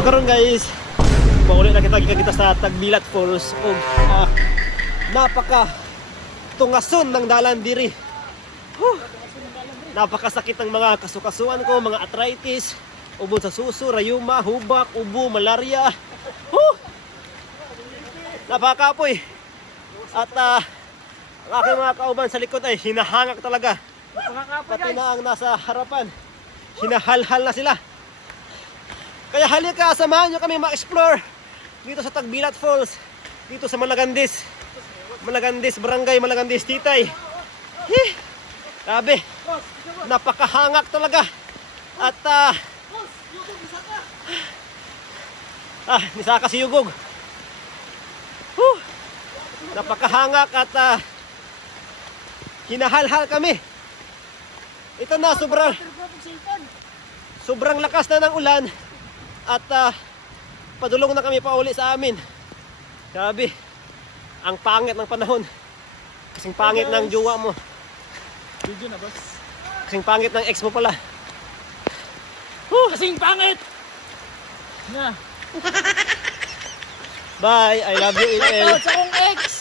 So karon guys, mauli na kita sa Tagbilat Falls ug napaka tungason ng dalan diri. Napakasakit ng mga kasukasuan ko, mga arthritis, ubod sa suso, rayuma, hubak, ubo, malaria. Napakapoy. At ang aking mga kauban sa likod ay hinahangak talaga. Pati na ang nasa harapan, hinahalhal na sila. Kaya halika, samahan nyo kami ma-explore dito sa Tagbilat Falls, dito sa Malagandis, Barangay Malagandis, Titay. Grabe, napakahangak talaga. At nisaka si Yugog. Napakahangak at hinahalhal kami. Ito na, sobrang lakas na ng ulan. At padulong na kami pa uli sa amin. Grabe, ang pangit ng panahon. Kasing pangit ng jowa mo. Video na, boss. Kasing pangit ng ex mo pala. Kasing pangit! Na. Bye, I love you, Shout Ilel. out sa kong ex!